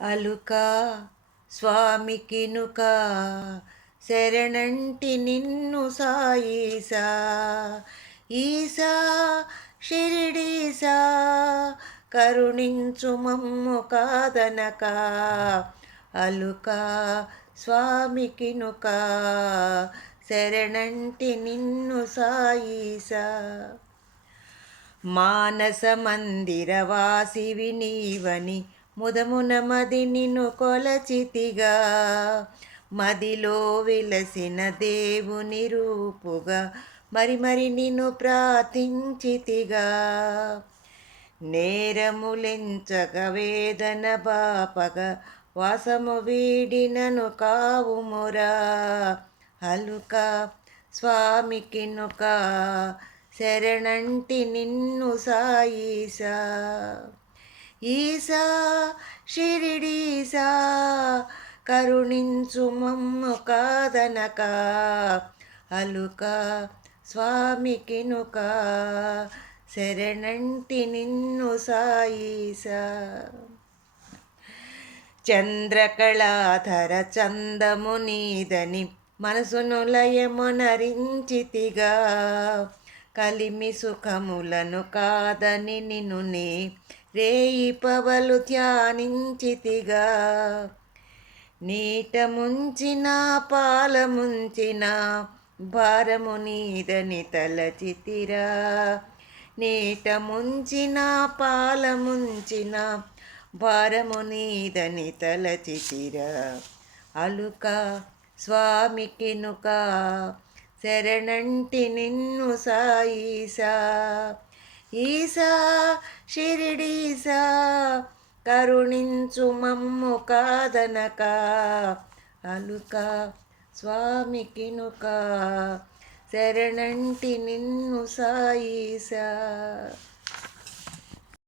అలుకా స్వామికినుక శరణంటి నిన్ను సాయీసా ఈసా షిరిడీసా కరుణించు మమ్ము కాదనక అలుకా స్వామికినుక శరణంటి నిన్ను సాయీసా మానస మందిరవాసివి నీవని ముదమున మది నిన్ను కొలచితిగా మదిలో విలసిన దేవుని రూపుగా మరి నిన్ను ప్రార్థించితిగా నేరములెంచగ వేదన బాపగ వాసము వీడినను కావుమురా అలుక స్వామికినుక శరణంటి నిన్ను సాయీసా ఈసా షిరిడీసా కరుణించు మమ్ము కాదనక అలుక స్వామికినుక శరణంటి నిన్ను సాయీసా చంద్రకళాధర చందము నీదని మనసును లయమునరించితిగా కలిమి సుఖములను కాదని నిన్ను నే రేయి పవలు ధ్యానించితిగా నీట ముంచిన పాల ముంచిన భారము నీదని తలచితిరా నీట ముంచిన పాల ముంచిన భారము నీదని తలచితిరా అలుక స్వామికినుక శరణంటి నిన్ను సాయీసా ఈసా షిరిడీసా కరుణించు మమ్ము కాదనక అలుక స్వామికినుక శరణంటి నిన్ను సాయీసా